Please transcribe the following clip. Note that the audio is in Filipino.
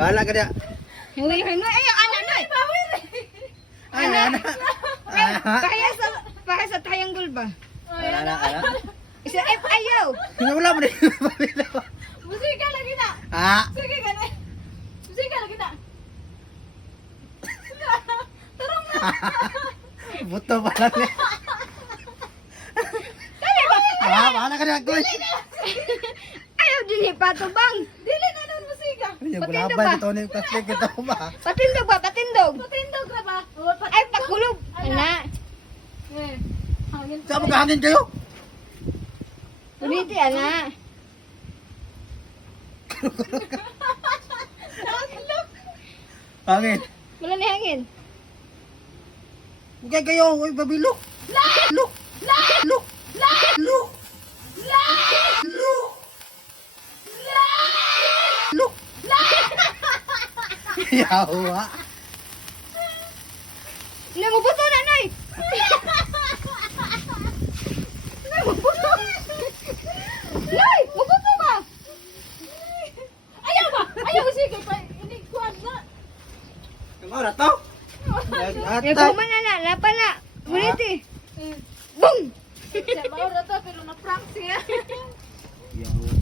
Kala ka niya. Hingoy, hingoy. Ay, ang anak, Noy. Ana. Pahay sa triangle ba? Ana. Isa F ayaw. Wala mo na. Musika lagi na. Ah. Sige ka na. Musika lagi na. Tarong na. Buto pa lang. Bahala ka niya, Goy. Ayaw din ipatubang. Dili na nun musika. Yung Patindog gulabay ba? ito na yung kaslik ito ba? Patindog ba? Patindog. Patindog na ba? Ay, pakulog. Ana. Eh. Hangin. Saan magkahangin kayo? Puniti, ana. Hangin. Wala na hangin. Huwag kayo, uy, babilo. Look. Look. Look. Look. Yawa. Namubuto na, Noy. Namubuto. Noy, mubuto ba? Ayaw ba? Ayaw sige pa. Ini kuan na. Ang oras to? Nagkuman na, lapa na. Puniti. Boom! Sa maura to pero na prank siya. Yawa.